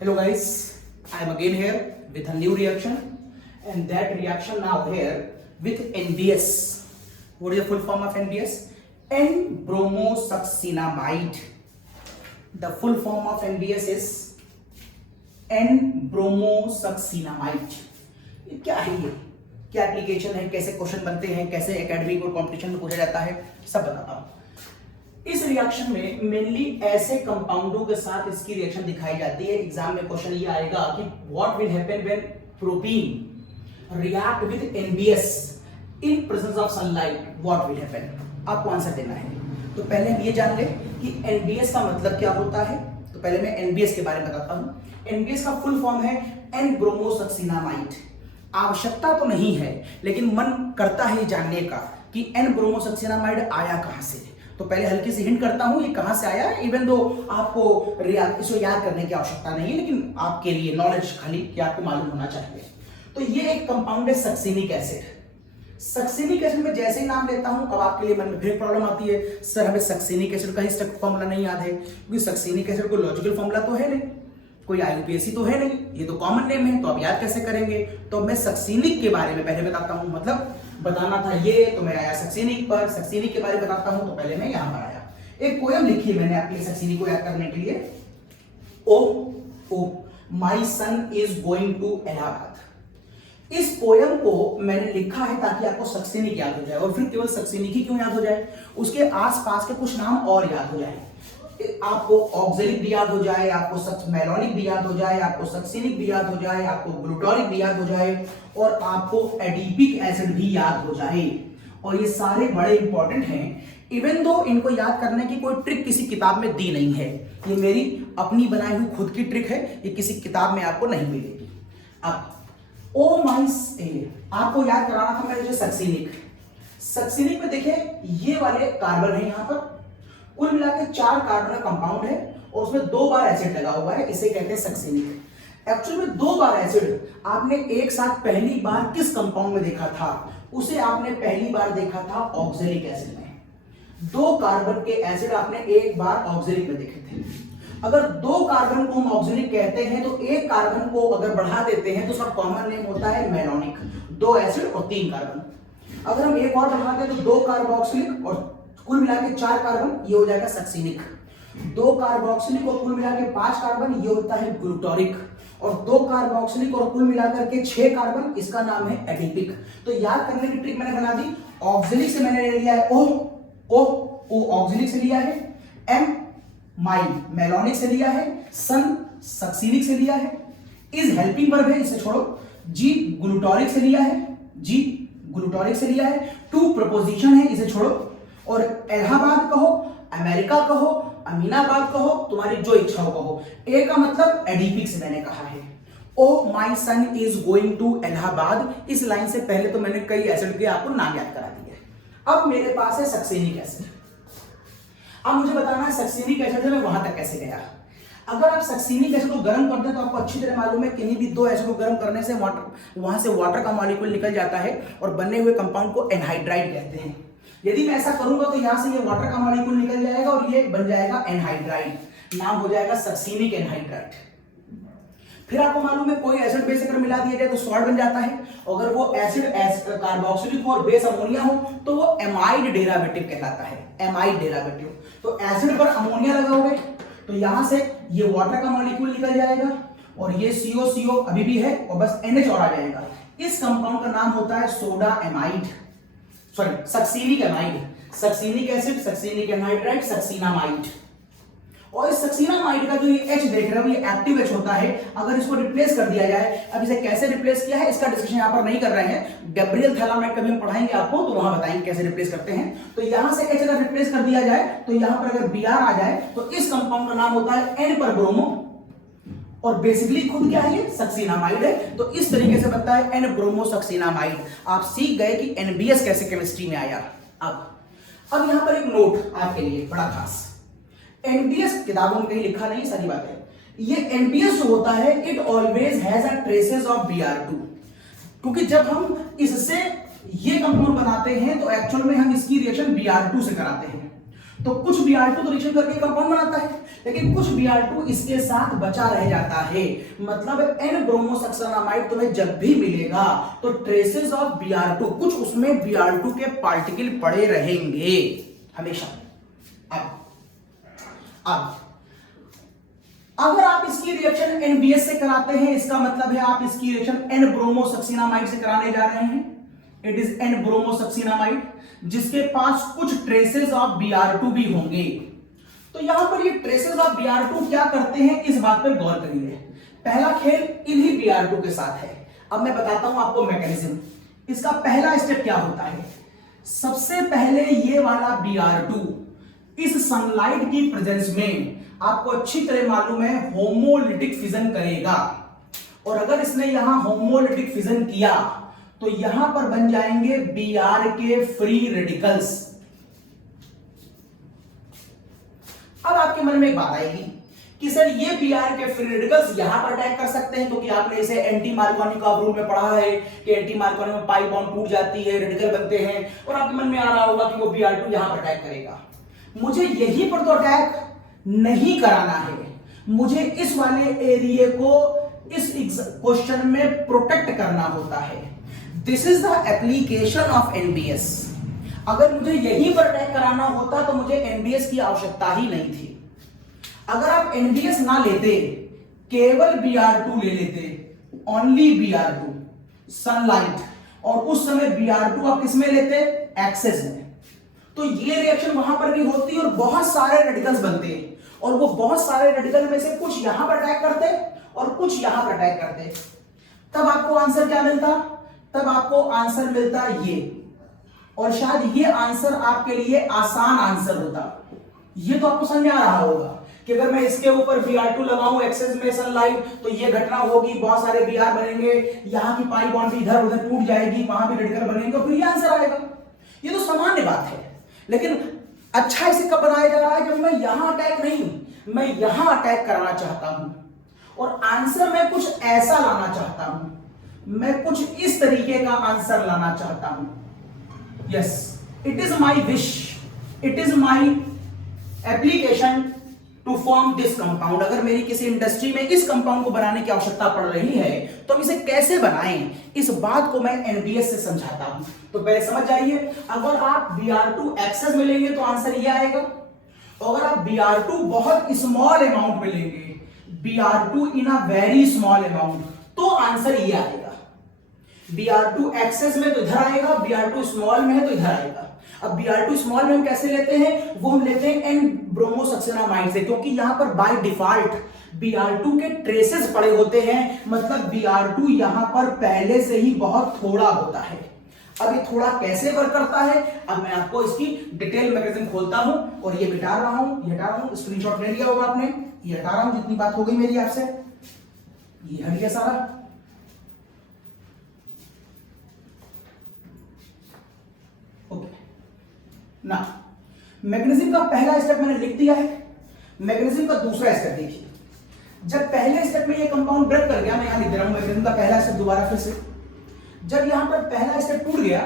Hello guys, I am again here with a new reaction, and that reaction now here with NBS. What is the full form of NBS? N-bromosuccinamide. The full form of NBS is N-bromosuccinamide. ये क्या है, ये क्या application है, कैसे question बनते हैं, कैसे एकेडमिक और कॉम्पिटिशन में पूछा जाता है, सब बताता हूँ। इस रिएक्शन में मेनली ऐसे कंपाउंडों के साथ इसकी रिएक्शन दिखाई जाती है। एग्जाम में क्वेश्चन ये आएगा कि what will happen when propene react with NBS in presence of sunlight, what will happen, आपको आंसर देना है। तो पहले हम ये जान ले कि एनबीएस का मतलब क्या होता है। तो पहले मैं एनबीएस के बारे में बताता हूं। एनबीएस का फुल फॉर्म है N-bromosuccinamide। आवश्यकता तो नहीं है लेकिन मन करता है जानने का कि N-bromosuccinamide आया कहां से। तो पहले हल्की सी हिंट करता हूं ये कहां से आया, इवन दो आपको इसको याद करने की आवश्यकता नहीं है, लेकिन आपके लिए नॉलेज खाली कि आपको मालूम होना चाहिए। तो ये एक कंपाउंड है सक्सिनिक एसिड। सक्सिनिक एसिड में जैसे ही नाम लेता हूं, अब आपके लिए मन में फिर प्रॉब्लम आती है, सर हमें सक्सिनिक एसिड का ही फॉर्मूला नहीं याद है, क्योंकि सक्सिनिक एसिड को लॉजिकल फॉर्मूला तो है नहीं, कोई IUPAC तो है नहीं, ये तो कॉमन नेम है, तो आप याद कैसे करेंगे। तो मैं सक्सिनिक के बारे में पहले बताता हूं, मतलब बताना था ये तो मैं आया सक्सिनिक पर। सक्सिनिक के बारे में बताता हूं तो पहले मैं यहां पर आया। एक पोयम लिखी है मैंने आपके सक्सिनिक को याद करने के लिए। Oh my son is going to Allahabad. इस पोयम को मैंने लिखा है ताकि आपको सक्सिनिक याद हो जाए, और फिर केवल सक्सिनिक ही क्यों याद हो जाए, उसके आसपास के कुछ नाम और याद हो जाए। आपको ऑक्जेलिक भी याद हो जाए, आपको मेलोनिक भी याद हो जाए, आपको सक्सिनिक भी याद हो जाए, आपको ग्लूटारिक भी याद हो जाए, और आपको एडिपिक एसिड भी याद हो जाए। और ये सारे बड़े इंपॉर्टेंट हैं, इवन दो इनको याद करने की कोई ट्रिक किसी किताब में दी नहीं है। ये मेरी अपनी बनाई हुई खुद की ट्रिक है, ये किसी किताब में आपको नहीं मिलेगी। अब आपको याद कराना था मेरे जो सक्सिनिक में देखिए ये वाले कार्बन है, यहां पर कुल मिला के 4 कार्बन का कंपाउंड है और उसमें 2 बार एसिड लगा हुआ है, इसे कहते हैं सक्सिनिक। एक्चुअल में 2 बार एसिड आपने एक साथ पहली बार किस कंपाउंड में देखा था, उसे आपने पहली बार देखा था ऑक्जेलिक एसिड में। 2 कार्बन के एसिड आपने एक बार ऑक्जेलिक में देखे थे। अगर 2 कार्बन को हम ऑक्जेलिक कहते हैं तो एक कार्बन को अगर बढ़ा देते हैं तो उसका कॉमन नेम होता है मेलोनिक, 2 एसिड और 3 कार्बन। अगर हम एक और बढ़ाते हैं तो 2 कार्बोक्सिलिक और कुल मिला के 4 कार्बन, ये हो जाएगा सक्सिनिक। 2 कार्बोक्सिलिक और कुल मिला के 5 कार्बन, ये होता है ग्लूटारिक। और 2 कार्बोक्सिलिक और कुल मिलाकर के 6 कार्बन, इसका नाम है एडिपिक। तो याद करने की ट्रिक मैंने बना दी। ऑक्जेलिक से मैंने ले लिया है ओ ऑक्जेलिक से लिया है, एम माई मेलोनिक से लिया है, सन सक्सिनिक से लिया है, इज हेल्पिंग वर्ब है इसे छोड़ो, जी ग्लूटारिक से लिया है, टू प्रपोजिशन है इसे छोड़ो, और इलाहाबाद कहो, अमेरिका कहो, अमीनाबाद कहो, तुम्हारी जो इच्छा हो कहो। ए का मतलब एडिपिक से मैंने कहा है। Oh my son is going to Allahabad, इस लाइन से पहले तो मैंने कई एसिड के आपको नाम याद करा दिए। अब मेरे पास है सक्सिनिक एसिड। अब मुझे बताना है सक्सिनिक एसिड से मैं वहां तक कैसे गया। अगर आप सक्सिनिक एसिड को गर्म कर दें तो आपको अच्छी तरह मालूम है किन्हीं भी 2 एसिड को गर्म करने से वहां से वाटर का मॉलिक्यूल निकल जाता है और बने हुए कंपाउंड को एनहाइड्राइड कहते हैं। यदि मैं ऐसा करूंगा तो यहां से ये वाटर का मॉलिक्यूल निकल जाएगा और ये बन जाएगा एनहाइड्राइड, नाम हो जाएगा सक्सिनिक एनहाइड्राइड। फिर आपको मालूम है कोई एसिड बेस अगर मिला दिया जाए तो सॉल्ट बन जाता है। अगर वो एसिड कार्बोक्सिलिक हो और बेस अमोनिया हो तो वो एमाइड डेरिवेटिव कहलाता है, एमाइड डेरिवेटिव। तो एसिड पर अमोनिया लगाओगे तो यहां से ये वाटर का मॉलिक्यूल निकल जाएगा और ये CO अभी भी है और बस NH और आ जाएगा। इस कंपाउंड का नाम होता है soda amide, succinic amide, succinic acid, succinic anhydride, succinamide. और इस सक्सिनामाइड का जो ये H देख रहे हो ये एक्टिव H होता है। अगर इसको रिप्लेस कर दिया जाए, अब इसे कैसे रिप्लेस किया है इसका डिस्कशन यहां पर नहीं कर रहे हैं, गैब्रियल थैलामाइड कभी हम पढ़ाएंगे आपको तो वहां बताएंगे कैसे रिप्लेस करते हैं। तो यहां से H अगर रिप्लेस कर दिया जाए तो यहां पर अगर Br आ जाए तो इस कंपाउंड का नाम होता है N पर ब्रोमो, और बेसिकली खुद क्या है ये सक्सिनामाइड है। तो इस तरीके से बनता है N-bromosuccinamide। आप सीख गए कि NBS कैसे केमिस्ट्री में आया। अब यहां पर एक नोट आपके लिए बड़ा खास, NBS किताबों में कहीं लिखा नहीं, सारी बात है। ये NBS जो होता है it always has a traces of Br2, क्योंकि जब हम इससे ये कंपाउंड बनाते हैं तो एक्चुअल में हम इसकी रिएक्शन Br2 से कराते हैं। तो कुछ Br2 तो रिएक्शन करके कंपाउंड बनाता है, लेकिन कुछ Br2 इसके साथ बचा रह जाता है। मतलब N ब्रोमोसक्सेनामाइड तुम्हें जब भी मिलेगा तो ट्रेसेस ऑफ Br2, कुछ उसमें Br2 के पार्टिकल पड़े रहेंगे हमेशा। अब अगर आप इसकी रिएक्शन NBS से कराते हैं, इसका मतलब है आप इसकी रिएक्शन N ब्रोमोसक्सेनामाइड से कराने जा रहे हैं। इट इज N ब्रोमोसक्सेनामाइड जिसके पास कुछ ट्रेसेस ऑफ Br2 भी होंगे। तो यहां पर ये ट्रेसेस ऑफ Br2 क्या करते हैं, इस बात पर गौर करिए। पहला खेल इन्हीं Br2 के साथ है। अब मैं बताता हूं आपको मैकेनिज्म। इसका पहला स्टेप क्या होता है, सबसे पहले ये वाला Br2 इस सनलाइट की प्रेजेंस में आपको अच्छी तरह मालूम है होमोलिटिक फिजन करेगा, और अगर इसने यहां होमोलिटिक फिजन किया तो यहां पर बन जाएंगे Br के फ्री रेडिकल्स। अब आपके मन में एक बात आएगी कि सर ये Br के फ्री रेडिकल्स यहां पर अटैक कर सकते हैं, क्योंकि आपने इसे एंटी मार्कोनिकॉव रूल में पढ़ा है कि एंटी मार्कोनी में पाई बॉन्ड टूट जाती है, रेडिकल बनते हैं, और आपके मन में आ रहा होगा कि वो Br2 यहां पर अटैक करेगा। मुझे यहीं पर तो अटैक नहीं कराना है, मुझे इस वाले एरिया को इस क्वेश्चन में प्रोटेक्ट करना होता है। This is the application of NBS। अगर मुझे यहीं पर अटैक कराना होता तो मुझे NBS की आवश्यकता ही नहीं थी। अगर आप NBS ना लेते, केवल Br2 ले लेते, ओनली Br2 सनलाइट, और उस समय Br2 आप किस में लेते, एक्सेस में, तो ये रिएक्शन वहां पर भी होती और बहुत सारे रेडिकल्स बनते, और वो बहुत सारे रेडिकल में से कुछ यहां पर अटैक करते और कुछ यहां पर अटैक करते। तब आपको आंसर क्या मिलता, तब आपको आंसर मिलता ये, और शायद ये आंसर आपके लिए आसान आंसर होता। ये तो आपको समझ में आ रहा होगा कि अगर मैं इसके ऊपर Br2 लगाऊं एक्सेस में सनलाइट तो ये घटना होगी, बहुत सारे Br बनेंगे, यहां की पाई बॉन्ड भी इधर उधर टूट जाएगी, वहां भी रेडिकल बनेंगे, और फिर ये आंसर आएगा। ये तो सामान्य बात है, लेकिन अच्छा इसे कब बनाया जा रहा है, जब मैं यहां अटैक नहीं, मैं यहां अटैक करना चाहता हूं, और आंसर मैं कुछ ऐसा लाना चाहता हूं, मैं कुछ इस तरीके का आंसर लाना चाहता हूं। Yes, it is my wish, it is my application to form this compound. अगर मेरी किसी इंडस्ट्री में इस कंपाउंड को बनाने की आवश्यकता पड़ रही है तो हम इसे कैसे बनाएं, इस बात को मैं NBS से समझाता हूं। तो पहले समझ जाइए, अगर आप Br2 एक्सेस में लेंगे तो आंसर ये आएगा, अगर आप Br2 बहुत स्मॉल अमाउंट में लेंगे, Br2 in a very small amount, तो आंसर ये आएगा। Br2 एक्सेस में तो इधर आएगा, Br2 स्मॉल में है तो इधर आएगा। अब Br2 स्मॉल में हम कैसे लेते हैं, वो हम लेते हैं N ब्रोमोसक्सेनामाइड से, क्योंकि यहां पर बाय डिफॉल्ट Br2 के ट्रेसेस पड़े होते हैं, मतलब Br2 यहां पर पहले से ही बहुत थोड़ा होता है। अब ये थोड़ा कैसे वर्क करता है, अब मैं आपको इसकी डिटेल मैकेनिज्म खोलता हूं, और ये हटा रहा हूं, स्क्रीनशॉट ले लिया होगा आपने, ये हटा रहा हूं, जितनी बात हो गई मेरी आपसे, ये हट गया सारा। ना, मैकेनिज्म का पहला स्टेप मैंने लिख दिया है, मैकेनिज्म का दूसरा स्टेप देखिए। जब पहले स्टेप में ये कंपाउंड ब्रेक कर गया, मैं यहां लिख दे रहा हूं मैकेनिज्म का पहला स्टेप दोबारा फिर से, जब यहां पर पहला स्टेप टूट गया,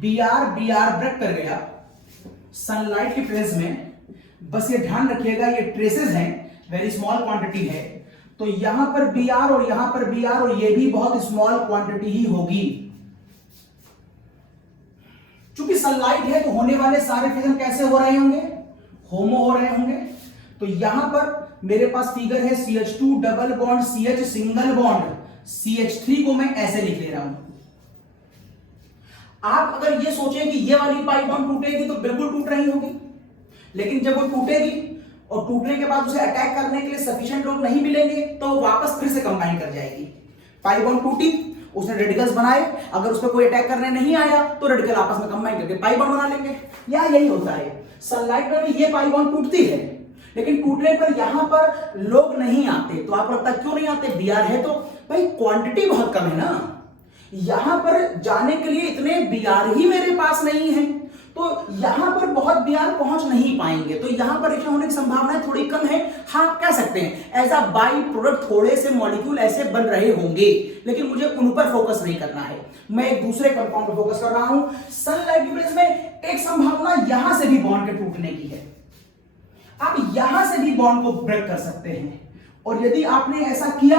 Br ब्रेक कर गया सनलाइट की प्रेजेंस में, बस ये ध्यान रखिएगा ये ट्रेसेस हैं, वेरी स्मॉल क्वांटिटी है, तो यहां पर Br और यहां पर Br, और ये भी बहुत स्मॉल क्वांटिटी ही होगी। चूंकि सनलाइट है तो होने वाले सारे फिजन कैसे हो रहे होंगे, होमो हो रहे होंगे। तो यहां पर मेरे पास फिगर है CH2 double bond CH single bond CH3 को मैं ऐसे लिख ले रहा हूं। आप अगर ये सोचें कि ये वाली पाई बॉन्ड टूटेगी तो बिल्कुल टूट रही होगी, लेकिन जब वो टूटेगी और टूटने के बाद उसे अटैक करने के लिए सफिशिएंट लोग नहीं मिलेंगे तो वापस फिर से कंबाइन कर जाएगी। पाई बॉन्ड टूटी, उसने रेडिकल्स बनाए, अगर उस पर कोई अटैक करने नहीं आया तो रेडिकल आपस में कंबाइन करके पाई बॉन्ड बना लेंगे। यही होता है सनलाइट में भी, ये पाई बॉन्ड टूटती है, लेकिन टूटने पर यहां पर लोग नहीं आते। तो आपको लगता है क्यों नहीं आते, Br है तो, भाई क्वांटिटी बहुत कम है ना, यहां पर जाने के लिए इतने Br ही मेरे पास नहीं है, तो यहां पर बहुत Br पहुंच नहीं पाएंगे, तो यहां पर रिएक्शन होने की संभावना थोड़ी कम है। हाँ, कह सकते हैं एज अ बाई प्रोडक्ट थोड़े से मॉलिक्यूल ऐसे बन रहे होंगे, लेकिन मुझे उन पर फोकस नहीं करना है, मैं एक दूसरे कंपाउंड पर फोकस कर रहा हूं। सनलाइट की प्रेजेंस में एक संभावना यहां से भी बॉन्ड के टूटने की है, आप यहां से भी बॉन्ड को ब्रेक कर सकते हैं। और यदि आपने ऐसा किया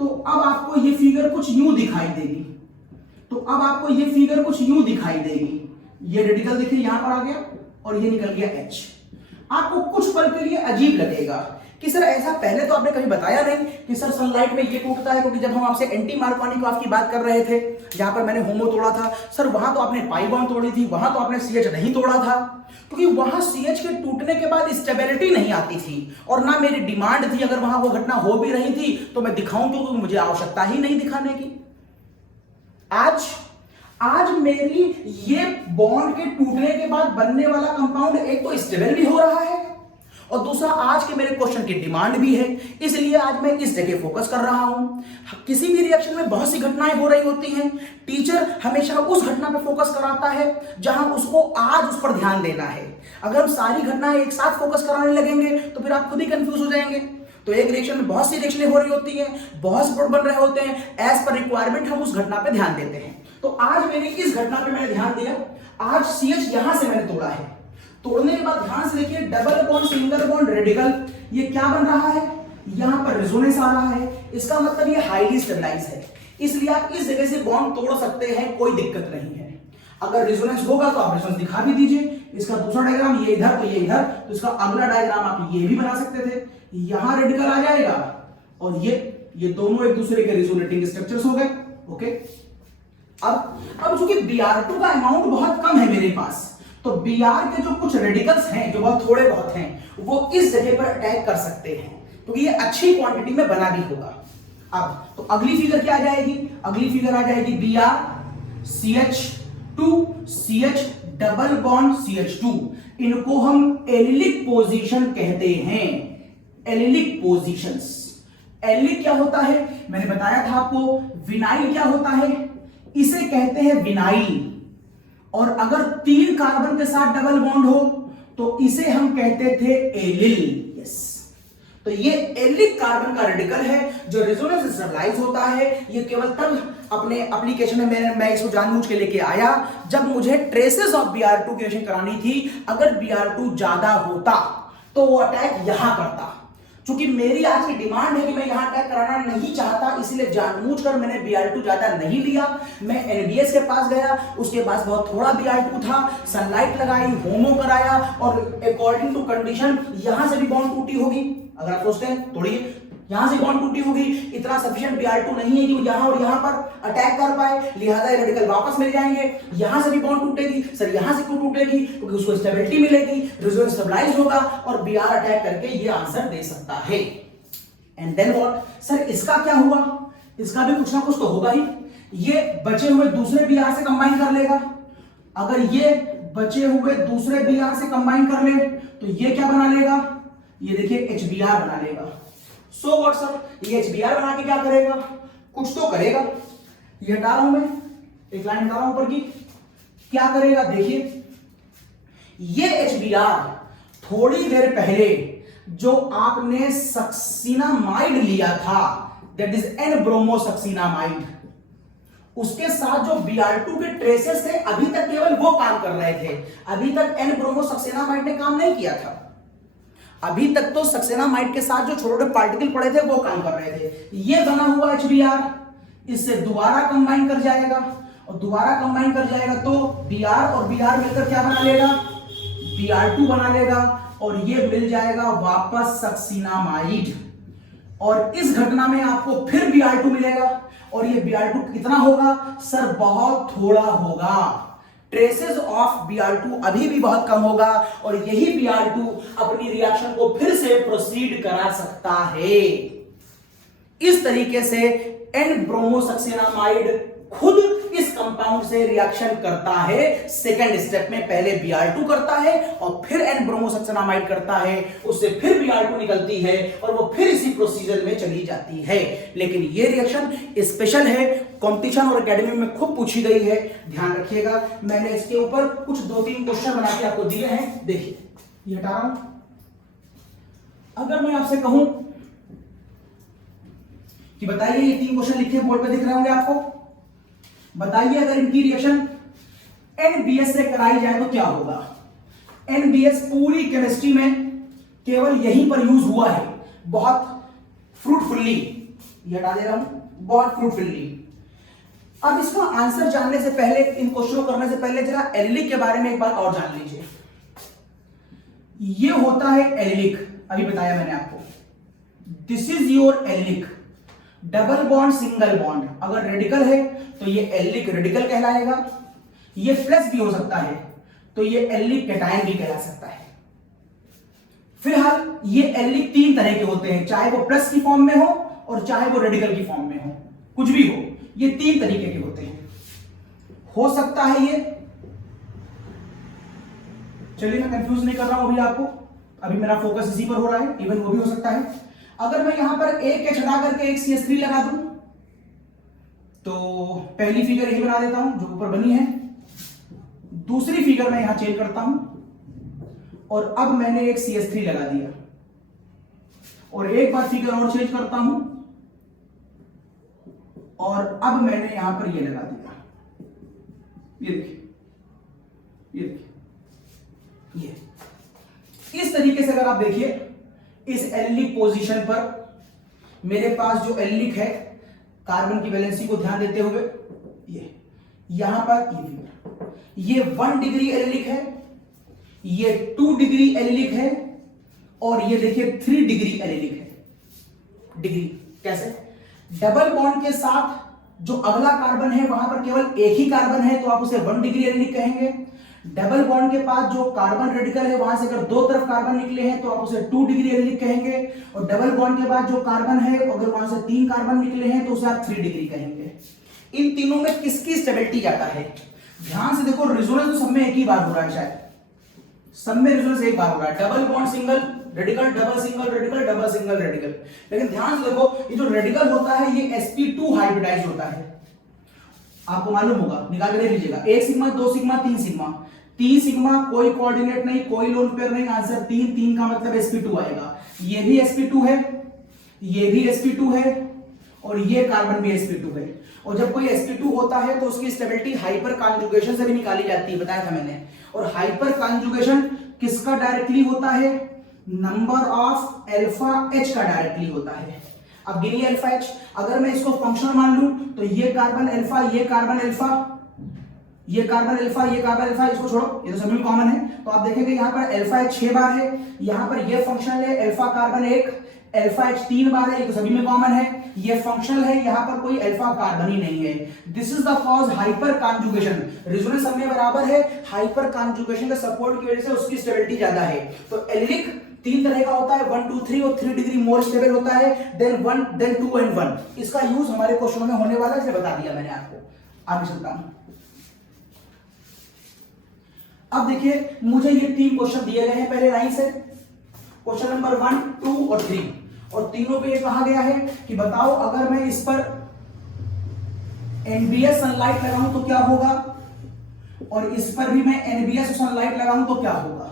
तो अब आपको ये फिगर कुछ यूं दिखाई देगी, तो अब आपको ये फिगर कुछ यूं दिखाई देगी। ये रेडिकल देखिए यहां पर आ गया और ये निकल गया H। आपको कुछ पल के लिए अजीब लगेगा कि सर ऐसा पहले तो आपने कभी बताया नहीं कि सर सनलाइट में ये टूटता है, क्योंकि जब हम आपसे एंटी मार्कोनिकोव की बात कर रहे थे, जहां पर मैंने होमो तोड़ा था, सर वहां तो आपने पाई बॉन्ड तोड़ी थी, वहां तो आपने CH नहीं तोड़ा था, क्योंकि वहां CH के टूटने के बाद स्टेबिलिटी नहीं आती थी और ना मेरी डिमांड थी अगर वहां वो घटना हो भी रही थी तो मैं दिखाऊं, क्योंकि मुझे आवश्यकता ही नहीं दिखाने की। आज मेरी ये बॉन्ड के टूटने के बाद बनने वाला कंपाउंड एक तो स्टेबल भी हो रहा है और दूसरा आज के मेरे क्वेश्चन की डिमांड भी है, इसलिए आज मैं इस जगह फोकस कर रहा हूं। किसी भी रिएक्शन में बहुत सी घटनाएं हो रही होती हैं, टीचर हमेशा उस घटना पे फोकस कराता है जहां उसको आज उस पर ध्यान देना है। अगर हम सारी घटनाएं एक साथ फोकस कराने लगेंगे तो फिर आप खुद ही कंफ्यूज हो जाएंगे। तो एक रिएक्शन में बहुत सी रिएक्शनें हो रही होती हैं, बहुत से प्रोडक्ट बन रहे होते हैं, एज पर रिक्वायरमेंट हम उस घटना पे ध्यान देते हैं। तो आज मैंने इस घटना पे मैंने ध्यान दिया, आज CH यहां से मैंने तोड़ा है, तोड़ने के बाद ध्यान से देखिए double bond single bond radical, ये क्या बन रहा है, यहां पर रेजोनेंस आ रहा है, इसका मतलब ये हाईली स्टेबलाइज है, इसलिए आप इस जगह से बॉन्ड तोड़ सकते हैं, कोई दिक्कत नहीं है। अगर रेजोनेंस होगा तो आप रेजोनेंस दिखा भी दीजिए। इसका दूसरा डायग्राम ये इधर तो ये इधर, तो इसका अगला डायग्राम आप ये भी बना सकते थे, यहां रेडिकल आ जाएगा और ये दोनों एक दूसरे के रेजोनेटिंग स्ट्रक्चर्स हो गए। ओके, अब चूंकि Br2 का अमाउंट बहुत कम है मेरे पास, तो Br के जो कुछ रेडिकल्स हैं जो बहुत थोड़े बहुत हैं वो इस जगह पर अटैक कर सकते हैं, क्योंकि ये अच्छी क्वांटिटी में बना भी होगा। अब तो अगली फिगर क्या आ जाएगी, अगली फिगर आ जाएगी Br CH2 CH double bond CH2, इनको हम एलिलिक पोजीशन कहते हैं, एलिलिक पोजीशंस। एलिलिक क्या होता है मैंने बताया था आपको, विनाइल क्या होता है, इसे कहते हैं विनाइल, और अगर 3 कार्बन के साथ डबल बॉन्ड हो तो इसे हम कहते थे एलिल। यस, तो ये एलिक कार्बन का रेडिकल है जो रेजोनेंस स्टेबलाइज होता है। ये केवल तब अपने एप्लीकेशन में मैं इसको जानबूझ के लेके आया जब मुझे ट्रेसेस ऑफ Br2 की रिएक्शन करानी थी। अगर Br2 ज्यादा होता तो वो अटैक यहां करता, चूंकि मेरी आज की डिमांड है कि मैं यहां अटैक कराना नहीं चाहता, इसलिए जानबूझकर मैंने Br2 ज्यादा नहीं लिया। मैं NBS के पास गया, उसके पास बहुत थोड़ा Br2 था, सनलाइट लगाई, होमो कराया और अकॉर्डिंग टू कंडीशन यहां से भी बॉन्ड टूटी होगी। अगर आप सोचते हैं तोड़िए, यहां से बॉन्ड टूटी होगी, इतना सफिशिएंट Br2 नहीं है कि वो यहां और यहां पर अटैक कर पाए, लिहाजा ये रेडिकल वापस मिल जाएंगे। यहां से भी बॉन्ड टूटेगी, सर यहां से क्यों टूटेगी, क्योंकि उसको स्टेबिलिटी मिलेगी, रेजोनेंस स्टेबलाइज होगा और Br अटैक करके ये आंसर दे सकता है। एंड देन व्हाट, सर इसका क्या हुआ, इसका भी कुछ ना कुछ तो होगा ही, ये बचे हुए दूसरे Br से कंबाइन कर लेगा। अगर ये बचे हुए दूसरे Br से कंबाइन कर ले तो ये क्या बना लेगा, ये देखिए HBr बना लेगा। सो व्हाट सर, ये HBr बना के क्या करेगा, कुछ तो करेगा। ये हटा रहा हूं मैं, एक लाइन हटा रहा हूं ऊपर की, क्या करेगा देखिए, ये HBr थोड़ी देर पहले जो आपने सक्सीनामाइड लिया था, दैट इज N-ब्रोमोसक्सीनामाइड, उसके साथ जो Br2 के ट्रेसेस थे अभी तक केवल वो काम कर रहे थे, अभी तक N-ब्रोमोसक्सीनामाइड ने काम नहीं किया था। अभी तक तो सक्सेनामाइड के साथ जो छोटे छोटे पार्टिकल पड़े थे वो काम कर रहे थे। ये बना हुआ HBr इससे दोबारा कंबाइन कर जाएगा और दोबारा कंबाइन कर जाएगा तो Br और Br मिलकर क्या बना लेगा, Br2 बना लेगा और ये मिल जाएगा वापस सक्सीनामाइड। और इस घटना में आपको फिर Br2 मिलेगा और ये Br2 कितना होगा सर, बहुत थोड़ा होगा। ट्रेसेस ऑफ Br2 अभी भी बहुत कम होगा और यही Br2 अपनी रिएक्शन को फिर से प्रोसीड करा सकता है। इस तरीके से N-ब्रोमोसक्सीनामाइड खुद इस कंपाउंड से रिएक्शन करता है। सेकंड स्टेप में पहले Br2 करता है और फिर N-ब्रोमोसक्सीनामाइड करता है, उससे फिर Br2 निकलती है और वो फिर इसी प्रोसीजर में चली जाती है। लेकिन ये रिएक्शन स्पेशल है, कंपटीशन और एकेडमी में खूब पूछी गई है, ध्यान रखिएगा। मैंने इसके ऊपर कुछ 2-3 क्वेश्चन बना के आपको दिए हैं, देखिए ये हटा रहा हूं। अगर मैं आपसे कहूं कि बताइए, ये 3 क्वेश्चन लिखे बोर्ड पे दिख रहे होंगे आपको, बताइए अगर इनकी रिएक्शन NBS से कराई जाए तो क्या होगा? NBS पूरी केमिस्ट्री में केवल यहीं पर यूज हुआ है, बहुत फ्रूटफुल्ली, ये हटा दे रहा हूं, बहुत फ्रूटफुल्ली। अब इसका आंसर जानने से पहले, इन क्वेश्चनों करने से पहले जरा एलिलिक के बारे में एक बात और जान लीजिए। ये होता है एलिलिक, अभी बताया मैंने आपको। This is your allylic, double bond single bond. अगर रेडिकल है तो ये एलिलिक रेडिकल कहलाएगा, ये प्लस भी हो सकता है तो ये एलिलिक कैटायन भी कहला सकता है। फिलहाल ये एलिलिक तीन तरह के होते हैं, चाहे वो प्लस की फॉर्म में हो और चाहे वो रेडिकल की फॉर्म में हो, कुछ भी हो, ये तीन तरीके के होते हैं। हो सकता है ये, चलिए मैं कंफ्यूज नहीं कर रहा हूं अभी आपको, अभी मेरा फोकस इसी पर हो रहा है, इवन वो भी हो सकता है। अगर मैं यहां पर एक H हटा करके एक CH3 लगा दूं तो पहली फिगर यही बना देता हूं जो ऊपर बनी है, दूसरी फिगर मैं यहां चेंज करता हूं और अब मैंने एक CH3 लगा दिया और एक बार फिगर और चेंज करता हूं और अब मैंने यहां पर ये लगा दिया। ये देखिए, ये देखिए, ये इस तरीके से अगर आप देखिए, इस एलिलिक पोजीशन पर मेरे पास जो एलिलिक है, कार्बन की वैलेंसी को ध्यान देते हुए, ये यहां पर ये फिगर, ये 1 डिग्री एलिलिक है, ये 2 डिग्री एलिलिक है और ये देखिए 3 डिग्री एलिलिक है। डिग्री कैसे? डबल बॉन्ड के साथ जो अगला कार्बन है वहां पर केवल एक ही कार्बन है तो आप उसे 1 डिग्री एलिलिक कहेंगे। डबल बॉन्ड के पास जो कार्बन रेडिकल है वहां से अगर दो तरफ कार्बन निकले हैं तो आप उसे 2 डिग्री एलिलिक कहेंगे, और डबल बॉन्ड के बाद जो कार्बन है अगर वहां से 3 कार्बन निकले हैं तो उसे आप 3 डिग्री कहेंगे। इन तीनों में किसकी स्टेबिलिटी ज्यादा है? ध्यान से देखो, रिजोनेंस तो सब में एक ही बार हो रहा है, शायद सब में रिजोनेंस एक बार हो रहा है, double bond single radical, double single radical, double single radical. लेकिन ध्यान से देखो, ये जो रेडिकल होता है ये sp2 हाइब्रिडाइज होता है, आपको मालूम होगा, निकाल के देख लीजिएगा। 1 सिग्मा, 2 सिग्मा, 3 सिग्मा। 3 सिग्मा कोई कोऑर्डिनेट नहीं, कोई लोन पेयर नहीं, आंसर 3, 3 का मतलब sp2 आएगा। ये भी sp2 है, ये भी sp2 है और ये कार्बन भी sp2 है। और जब कोई sp2 होता है तो उसकी स्टेबिलिटी हाइपर कॉन्जुगेशन से भी निकाली जाती है, बताया था मैंने। और हाइपर कॉन्जुगेशन किसका डायरेक्टली होता है? नंबर ऑफ अल्फा H का डायरेक्टली होता है। अब गिनिए अल्फा H, अगर मैं इसको फंक्शनल मान लूं तो ये कार्बन अल्फा, ये कार्बन अल्फा, ये कार्बन अल्फा, ये कार्बन अल्फा, इसको छोड़ो, ये तो सभी में कॉमन है। तो आप देखेंगे यहां पर अल्फा H 6 बार है, यहां पर ये फंक्शनल है, अल्फा कार्बन 1, अल्फा H 3 बार है, ये तो सभी में कॉमन है। ये फंक्शनल है, यहां पर कोई अल्फा कार्बन ही नहीं है। This is the cause hyper conjugation. Resonance सब में बराबर है, हाइपर कॉन्जुगेशन के सपोर्ट की वजह से उसकी स्टेबिलिटी ज्यादा है। तो एलिलिक 3 तरह का होता है, 1, 2, 3 और 3 डिग्री मोर स्टेबल होता है देन 1, देन 2 एंड 1। इसका यूज हमारे क्वेश्चनों में होने वाला है, इसलिए बता दिया मैंने आपको। आगे चलता हूं। अब देखिए, मुझे ये 3 क्वेश्चन दिए गए हैं पहले लाइन से, क्वेश्चन नंबर 1, 2 और 3, और तीनों पे कहा गया है कि बताओ अगर मैं इस पर NBS सनलाइट लगाऊं तो क्या होगा, और इस पर भी मैं NBS सनलाइट लगाऊं तो क्या होगा।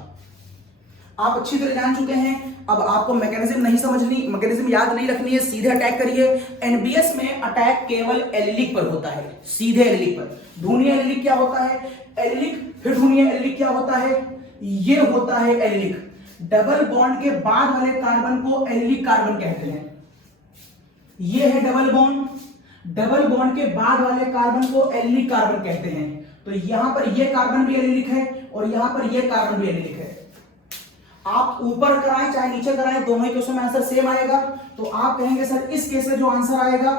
आप अच्छी तरह जान चुके हैं, अब आपको मैकेनिज्म नहीं समझनी, मैकेनिज्म याद नहीं रखनी है, सीधे अटैक करिए। NBS में अटैक केवल एलिलिक पर होता है, सीधे एलिलिक पर। ढूंढिए एलिलिक क्या होता है, एलिलिक, फिर ढूंढिए एलिलिक क्या होता है, ये होता है एलिलिक। डबल बॉन्ड के बाद वाले कार्बन को एलिलिक कार्बन कहते हैं। ये है डबल बॉन्ड, डबल बॉन्ड के बाद वाले कार्बन को एलिलिक कार्बन कहते हैं। तो यहां पर ये कार्बन भी एलिलिक है और यहां पर ये कार्बन भी एलिलिक है। आप ऊपर कराएं चाहे नीचे कराएं, दोनों ही केसों में आंसर सेम आएगा। तो आप कहेंगे सर इस केस में जो आंसर आएगा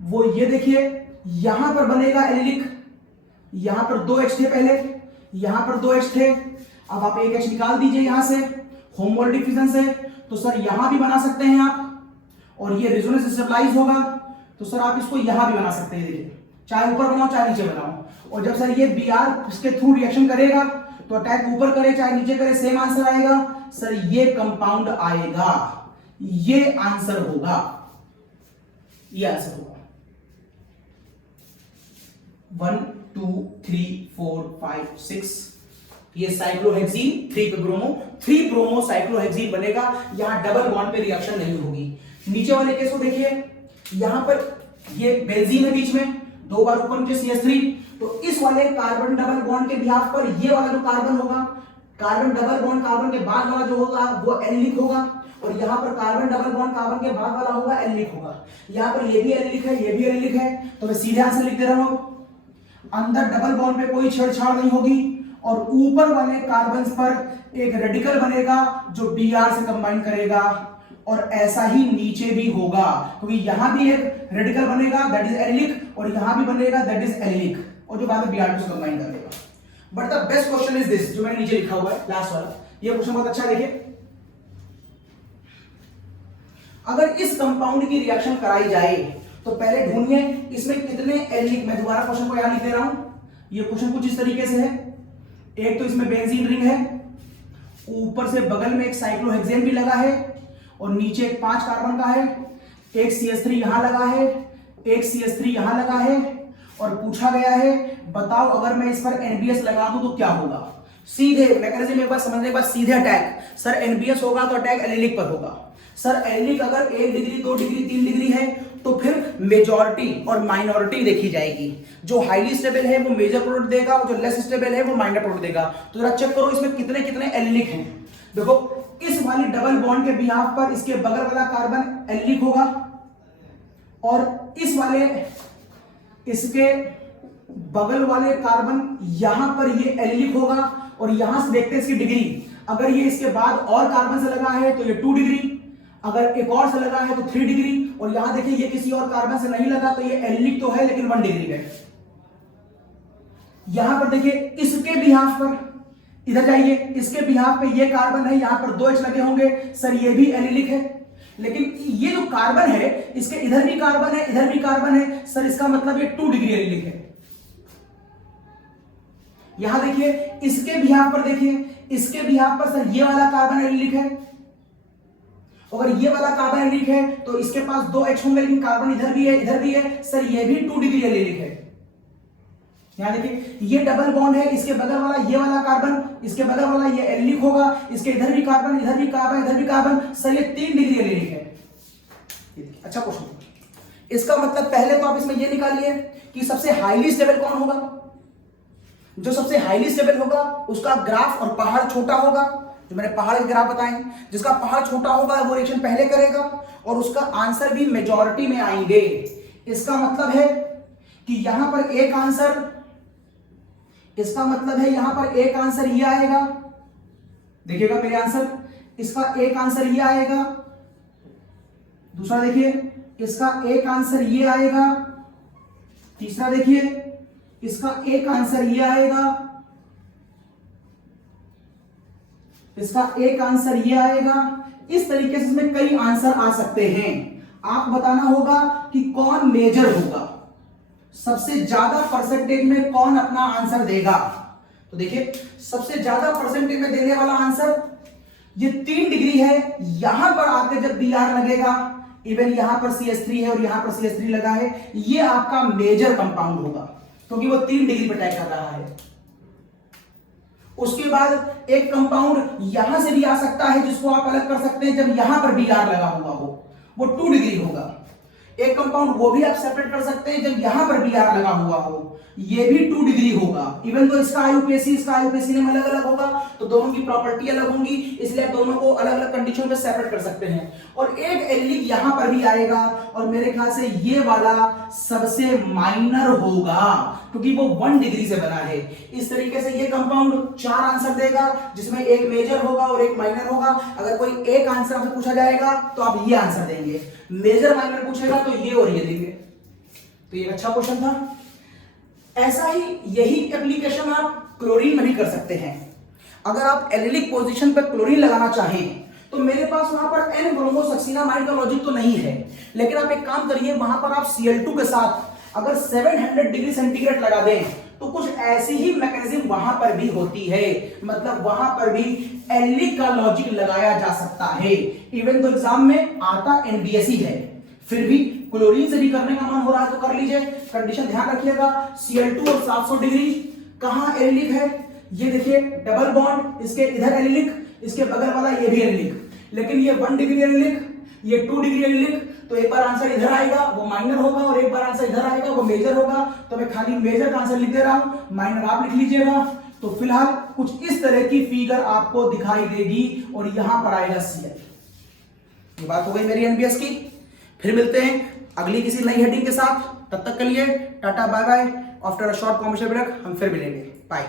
वो ये देखिए, यहां पर बनेगा एलिलिक, यहां पर 2 H थे पहले, यहां पर 2 H थे, अब आप एक H निकाल दीजिए यहां से होमोल डिफ्यूजन से, तो सर यहां भी बना सकते हैं आप, और ये रेजोनेंस स्टेबलाइज होगा तो सर आप इसको यहां भी बना सकते हैं। देखिए, चाहे ऊपर बनाओ चाहे नीचे बनाओ, और जब सर ये Br इसके थ्रू रिएक्शन करेगा तो अटैक ऊपर करे चाहे नीचे करे सेम आंसर आएगा। सर ये कंपाउंड आएगा, ये आंसर होगा, ये आंसर होगा। 1, 2, 3, 4, 5, 6, ये साइक्लोहेक्सीन, 3 ब्रोमो, 3 ब्रोमो साइक्लोहेक्सीन बनेगा। यहां डबल बॉन्ड पे रिएक्शन नहीं होगी। नीचे वाले केस को देखिए, यहां पर ये बेंजीन है बीच में, 2 बार ऊपर नीचे CH3, तो इस वाले कार्बन डबल बॉन्ड के बिहाफ पर ये वाला जो कार्बन होगा, कार्बन डबल बॉन्ड कार्बन के बाद वाला जो होगा वो एलिलिक होगा, और यहाँ पर कार्बन डबल बॉन्ड कार्बन के बाद वाला होगा एलिलिक होगा। यहाँ पर ये भी एलिलिक है, ये भी एलिलिक है, तो मैं सीधे आंसर लिख दे रहा हूं, अंदर डबल बॉन्ड पे कोई छेड़छाड़ नहीं होगी, और ऊपर वाले कार्बन पर एक रेडिकल बनेगा जो Br से कंबाइन करेगा, और ऐसा ही नीचे भी होगा, क्योंकि यहां भी एक रेडिकल बनेगा दैट इज एलिलिक, और यहां भी बनेगा दैट इज एलिलिक, और जो बाद में Br2 से कंबाइन कर देगा। But the best question is this, जो मैंने नीचे लिखा हुआ है लास्ट वाला, ये क्वेश्चन बहुत अच्छा है। देखिए, अगर इस कंपाउंड की रिएक्शन कराई जाए तो पहले ढूंढिए इसमें कितने एलिलिक, मैं दोबारा क्वेश्चन को यहां लिख दे रहा हूं, ये क्वेश्चन कुछ इस तरीके से है। एक तो इसमें बेंजीन रिंग है, ऊपर से बगल में एक साइक्लोहेक्सेन भी लगा है, और नीचे एक 5 कार्बन का है, एक CH3 यहां लगा है, एक CH3 यहां लगा है, और पूछा गया है बताओ अगर मैं इस पर NBS लगा दूं तो क्या होगा। सीधे मैकेनिज्म एक बार समझने के बाद सीधे अटैक, सर NBS होगा तो अटैक एलिलिक पर होगा। सर एलिलिक अगर 1 डिग्री 2 डिग्री 3 डिग्री है तो फिर मेजॉरिटी और माइनॉरिटी देखी जाएगी, जो हाईली स्टेबल है वो मेजर प्रोडक्ट देगा, और जो लेस स्टेबल है वो माइनर प्रोडक्ट देगा। तो जरा चेक करो इसमें कितने कितने एलिलिक हैं। देखो, इस वाली डबल बॉन्ड के बिहाफ पर इसके बगल वाला कार्बन एलिलिक होगा, और इस वाले इसके बगल वाले कार्बन यहां पर ये एलिलिक होगा, और यहां से देखते हैं इसकी डिग्री, अगर ये इसके बाद और कार्बन से लगा है तो ये 2 डिग्री, अगर एक और से लगा है तो 3 डिग्री, और यहां देखिए ये किसी और कार्बन से नहीं लगा तो ये एलिलिक तो है लेकिन 1 डिग्री है। यहां पर देखिए इसके बिहाफ पर, इधर जाइए, इसके बिहाफ पे ये कार्बन है, यहां पर 2 H लगे होंगे, सर ये भी एलिलिक है, लेकिन ये जो कार्बन है इसके इधर भी कार्बन है, इधर भी कार्बन है, सर इसका मतलब ये 2 डिग्री एलिलिक है। यहां देखिए इसके बिहाफ पर, देखिए इसके बिहाफ पर सर ये वाला कार्बन एलिलिक है, अगर ये वाला कार्बन एलिलिक है तो इसके पास 2 H होंगे, लेकिन कार्बन इधर भी है इधर भी है, सर ये भी 2 डिग्री एलिलिक है। यहां देखिए ये डबल बॉन्ड है, इसके बगल वाला ये वाला कार्बन, इसके बगल वाला ये एलिलिक होगा, इसके इधर भी कार्बन इधर भी कार्बन इधर भी कार्बन, सर ये 3 डिग्री एलिलिक है। अच्छा क्वेश्चन, इसका मतलब पहले तो आप इसमें ये निकालिए कि सबसे हाईली स्टेबल कौन होगा। जो सबसे हाईली स्टेबल होगा उसका ग्राफ और पहाड़ छोटा होगा, जो मैंने पहाड़ के ग्राफ बताए, जिसका पहाड़ छोटा होगा वो रिएक्शन पहले करेगा, और उसका आंसर भी मेजॉरिटी में आएंगे। इसका मतलब है कि यहां पर एक आंसर, इसका मतलब है यहां पर एक आंसर ये आएगा, देखिएगा मेरे आंसर, इसका एक आंसर ये आएगा, दूसरा देखिए इसका एक आंसर ये आएगा, तीसरा देखिए इसका एक आंसर ये आएगा, इसका एक आंसर ये आएगा। इस तरीके से इसमें कई आंसर आ सकते हैं। आप बताना होगा कि कौन मेजर होगा, सबसे ज्यादा परसेंटेज में कौन अपना आंसर देगा। तो देखिए सबसे ज्यादा परसेंटेज में देने वाला आंसर ये 3 डिग्री है, यहां पर आके जब Br लगेगा, इवन यहां पर CH3 है और यहां पर CH3 लगा है, ये आपका मेजर कंपाउंड होगा, क्योंकि वो 3 डिग्री पर अटैक कर रहा है। उसके बाद एक कंपाउंड यहां से भी आ सकता है जिसको आप अलग कर सकते हैं जब यहां पर Br लगा हुआ हो, वो 2 डिग्री होगा। एक कंपाउंड वो भी आप सेपरेट कर सकते हैं जब यहां पर Br लगा हुआ हो, ये भी 2 डिग्री होगा। इवन तो इसका IUPAC इसका IUPAC नेम अलग अलग होगा, तो दोनों की प्रॉपर्टी अलग होंगी, इसलिए आप दोनों को अलग अलग कंडीशन में सेपरेट कर सकते हैं। और एक एलिलिक यहां पर भी आएगा, और मेरे ख्याल से ये वाला सबसे माइनर होगा, क्योंकि वो 1 डिग्री से बना है। इस तरीके से ये कंपाउंड 4 आंसर देगा, जिसमें एक मेजर होगा और एक माइनर होगा। अगर कोई एक आंसर आपसे पूछा जाएगा तो आप ये आंसर देंगे, मेजर माइनर पूछेगा तो ये और ये देंगे। तो ये अच्छा क्वेश्चन था। ऐसा ही यही एप्लीकेशन आप क्लोरीन में भी कर सकते हैं। अगर आप एलिलिक पोजीशन पर क्लोरीन लगाना चाहें तो मेरे पास वहां पर N ब्रोमोसक्सीनामाइड का लॉजिक तो नहीं है, लेकिन आप एक काम करिए, वहां पर आप Cl2 के साथ अगर 700 डिग्री सेंटीग्रेड लगा दें तो कुछ ऐसी ही मैकेनिज्म वहां पर भी होती है, मतलब वहां पर भी एलिलिक का लॉजिक लगाया जा सकता है। इवन तो एग्जाम में आता NBS ही है, फिर भी क्लोरीन से भी करने का मन हो रहा है तो कर लीजिए। कंडीशन ध्यान रखिएगा, Cl2 और 700 डिग्री कहां एलिलिक है, ये देखिए डबल बॉन्ड, इसके इधर एलिलिक, इसके बगल वाला ये भी एलिलिक, लेकिन ये 1 डिग्री एलिलिक, ये 2 डिग्री एलिलिक, तो एक बार आंसर इधर आएगा वो माइनर होगा, और एक बार आंसर इधर आएगा वो मेजर होगा। तो मैं खाली मेजर का आंसर लिख दे रहा हूं, माइनर आप लिख लीजिएगा। तो फिलहाल कुछ इस तरह की फिगर आपको दिखाई देगी और यहां पर आएगा CL। ये बात हो गई मेरी एनबीएस की। फिर मिलते हैं अगली किसी नई हेडिंग के साथ, तब तक के लिए tata bye bye. After a short commercial break हम फिर मिलेंगे, बाय।